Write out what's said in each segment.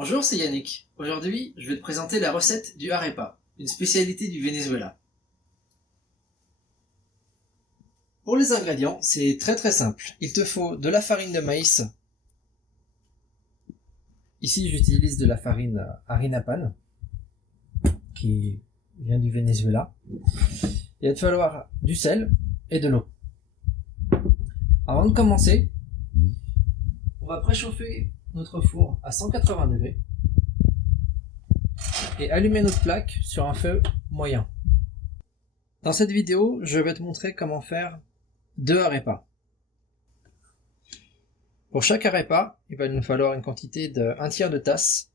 Bonjour, c'est Yannick. Aujourd'hui, je vais te présenter la recette du arepa, une spécialité du Venezuela. Pour les ingrédients, c'est très simple. Il te faut de la farine de maïs. Ici, j'utilise de la farine harina pan, qui vient du Venezuela. Il va te falloir du sel et de l'eau. Avant de commencer, on va préchauffer notre four à 180 degrés et allumer notre plaque sur un feu moyen. Dans cette vidéo, je vais te montrer comment faire 2 arepas. Pour chaque arepa, il va nous falloir une quantité de 1/3 de tasse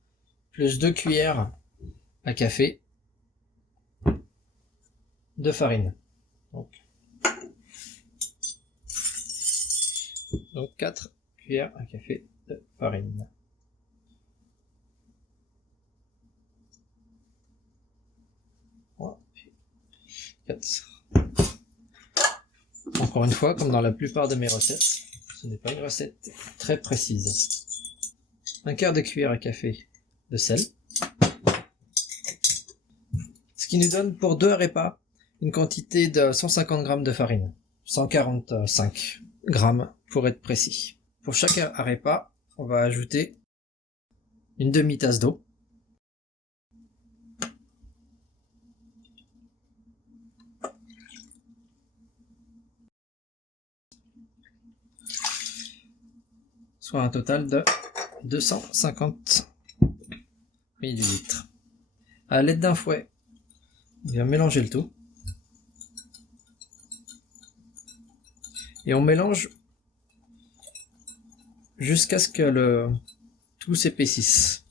plus 2 cuillères à café de farine. Donc 4 cuillères à café de farine. Voilà. 4. Encore une fois, comme dans la plupart de mes recettes, ce n'est pas une recette très précise. 1/4 de cuillère à café de sel. Ce qui nous donne pour 2 arepas une quantité de 150 g de farine. 145 g pour être précis. Pour chaque arepa, on va ajouter une demi-tasse d'eau. Soit un total de 250 ml. À l'aide d'un fouet, on vient mélanger le tout. Et on mélange jusqu'à ce que le tout s'épaississe.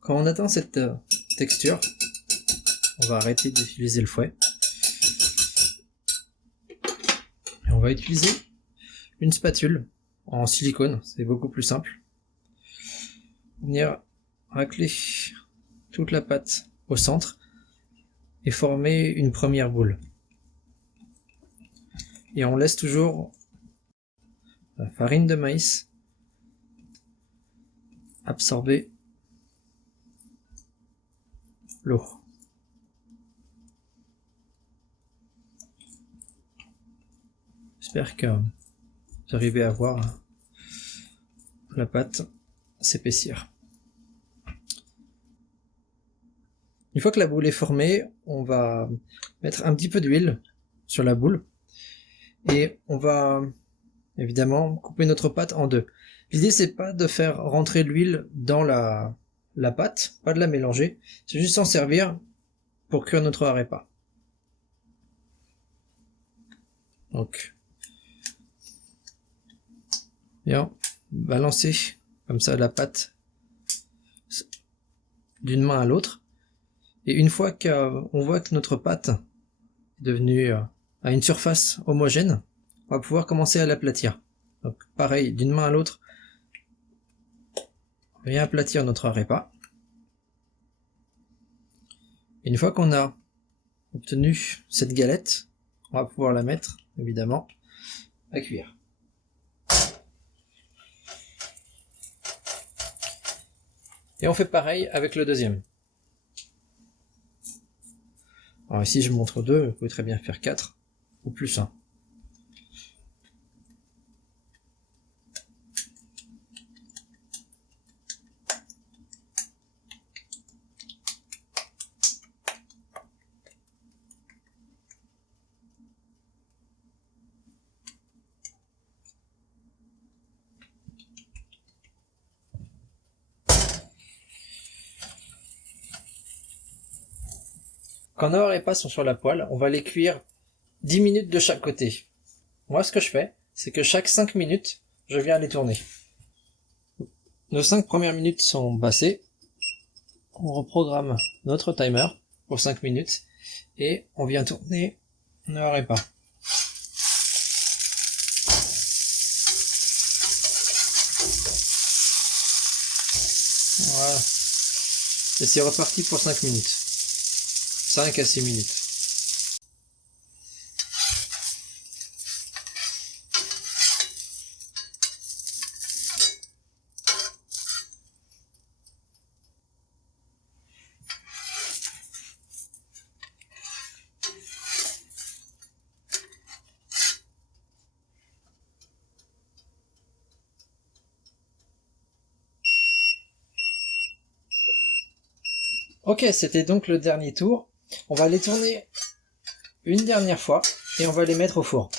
Quand on atteint cette texture, on va arrêter d'utiliser le fouet. Et on va utiliser une spatule en silicone, c'est beaucoup plus simple. Venir racler toute la pâte au centre et former une première boule. Et on laisse toujours la farine de maïs absorber l'eau. J'espère que vous arrivez à voir la pâte s'épaissir. Une fois que la boule est formée, on va mettre un petit peu d'huile sur la boule et on va évidemment couper notre pâte en deux. L'idée, c'est pas de faire rentrer l'huile dans la pâte, pas de la mélanger, c'est juste s'en servir pour cuire notre arepa. Donc, bien, balancer comme ça la pâte d'une main à l'autre. Et une fois qu'on voit que notre pâte est devenue à une surface homogène, on va pouvoir commencer à l'aplatir. Donc pareil, d'une main à l'autre, on vient aplatir notre arepa. Et une fois qu'on a obtenu cette galette, on va pouvoir la mettre, évidemment, à cuire. Et on fait pareil avec le deuxième. Alors ici je montre 2, vous pouvez très bien faire 4 ou plus 1. Quand nos arepas sont sur la poêle, on va les cuire 10 minutes de chaque côté. Moi, ce que je fais, c'est que chaque 5 minutes, je viens les tourner. Nos 5 premières minutes sont passées. On reprogramme notre timer pour 5 minutes et on vient tourner Ne arrête pas. Voilà. Et c'est reparti pour 5 minutes. 5 à 6 minutes. Ok, c'était donc le dernier tour. On va les tourner une dernière fois et on va les mettre au four.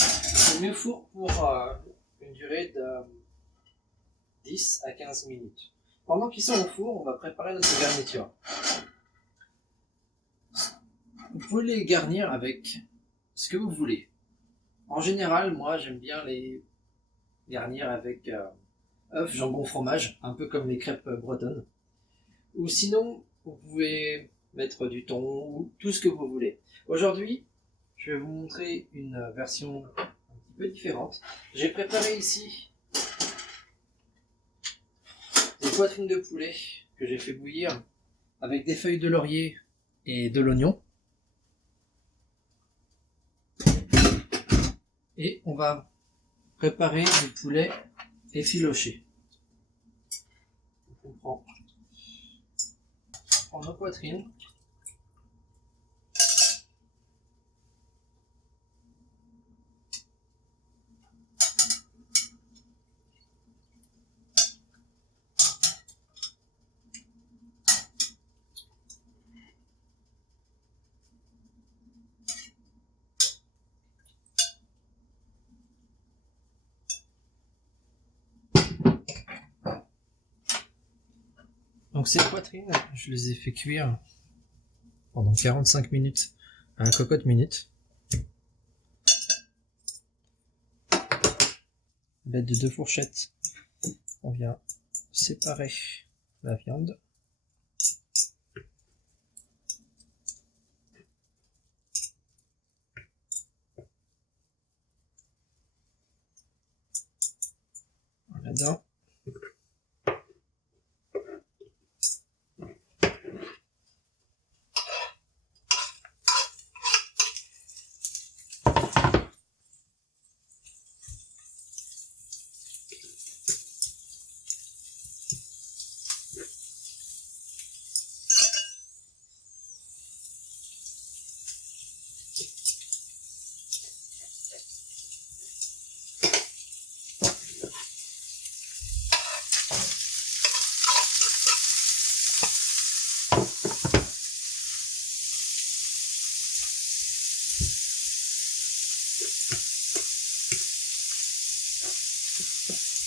Je mets au four pour une durée de 10 à 15 minutes. Pendant qu'ils sont au four, on va préparer notre garniture. Vous pouvez les garnir avec ce que vous voulez. En général, moi j'aime bien les garnir avec œufs, jambon, fromage, un peu comme les crêpes bretonnes. Ou sinon, vous pouvez mettre du thon ou tout ce que vous voulez. Aujourd'hui, je vais vous montrer une version un petit peu différente. J'ai préparé ici des poitrines de poulet que j'ai fait bouillir avec des feuilles de laurier et de l'oignon. Et on va préparer du poulet effiloché. On prend nos poitrines. Donc ces poitrines, je les ai fait cuire pendant 45 minutes à la cocotte minute. À l'aide de 2 fourchettes, on vient séparer la viande. Là-dedans.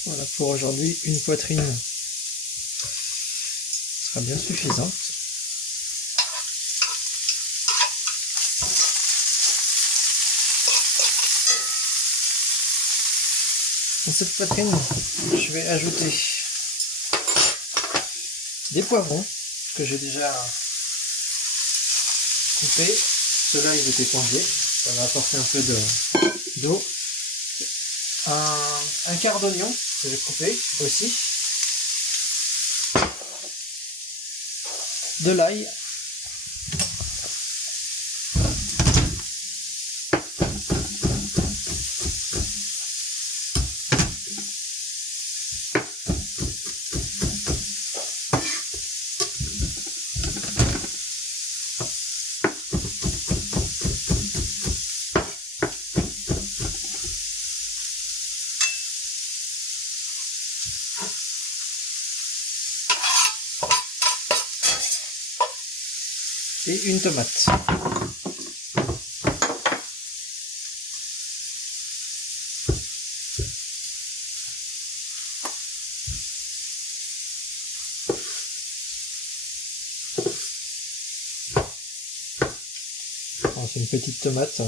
Voilà pour aujourd'hui, une poitrine sera bien suffisante. Dans cette poitrine, je vais ajouter des poivrons que j'ai déjà coupés. Ceux-là, ils étaient congelés. Ça va apporter un peu d'eau. Un quart d'oignon que j'ai coupé aussi. De l'ail. Et une tomate. C'est une petite tomate.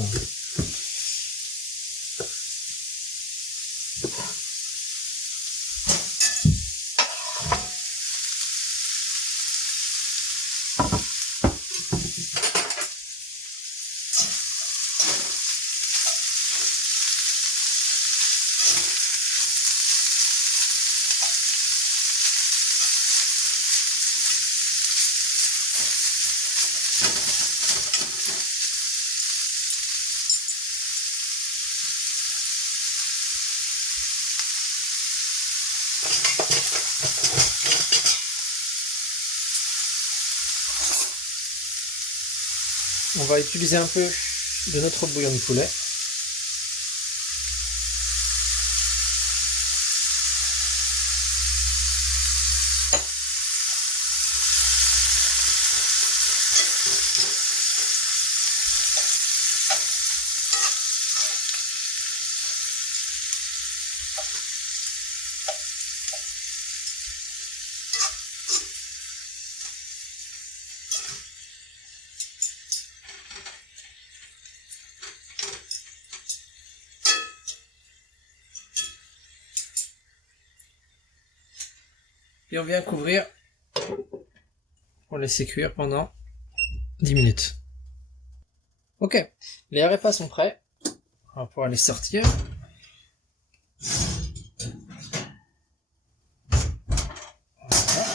On va utiliser un peu de notre bouillon de poulet. Et on vient couvrir pour laisser cuire pendant 10 minutes. Ok, les repas sont prêts. On va pouvoir les sortir. Voilà.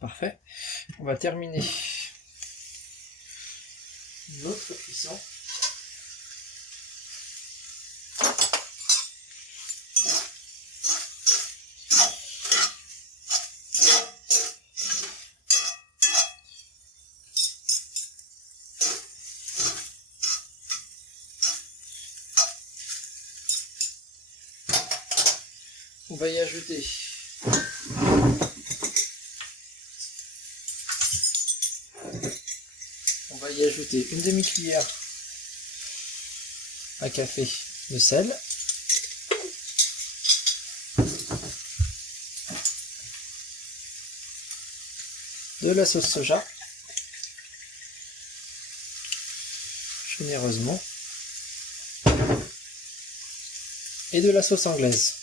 Parfait. On va terminer notre cuisson. On va y ajouter une demi-cuillère à café de sel. De la sauce soja. Généreusement. Et de la sauce anglaise.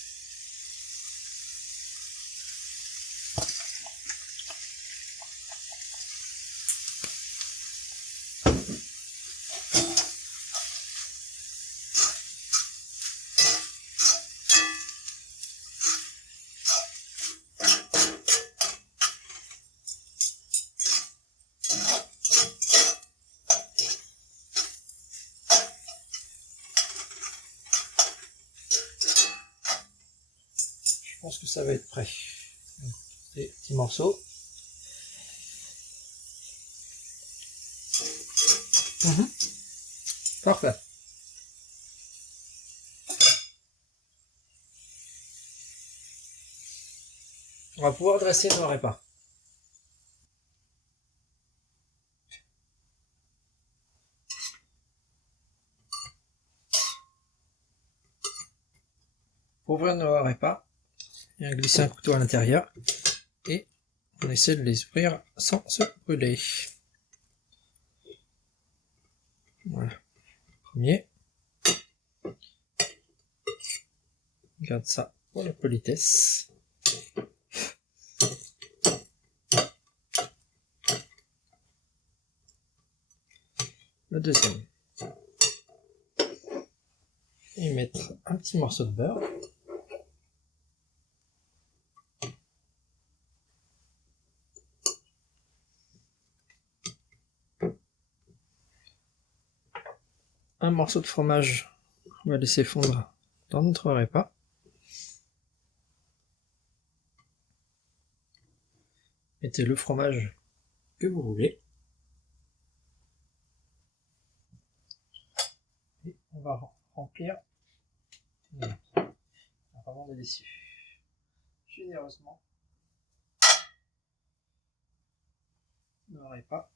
Je pense que ça va être prêt. Des petits morceaux. Parfait. On va pouvoir dresser nos repas. Pour ouvrir nos repas, il y a glisser un couteau à l'intérieur et on essaie de les ouvrir sans se brûler. Voilà. Premier. On garde ça pour la politesse. Le deuxième. Et mettre un petit morceau de beurre. Un morceau de fromage. On va laisser fondre dans notre repas. Mettez le fromage que vous voulez. Et on va remplir. Vraiment délicieux. Généreusement. Ne repas.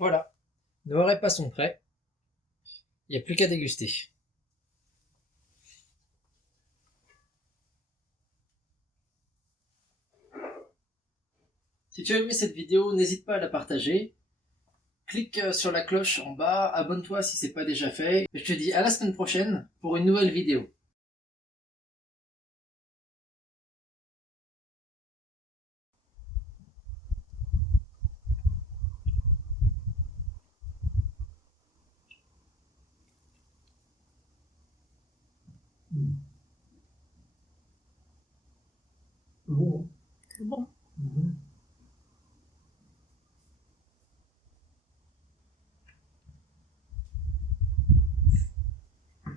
Voilà, nos repas sont prêts. Il n'y a plus qu'à déguster. Si tu as aimé cette vidéo, n'hésite pas à la partager. clique sur la cloche en bas, abonne-toi si c'est pas déjà fait. Et je te dis à la semaine prochaine pour une nouvelle vidéo. Bon. C'est bon.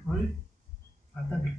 Oui, à table.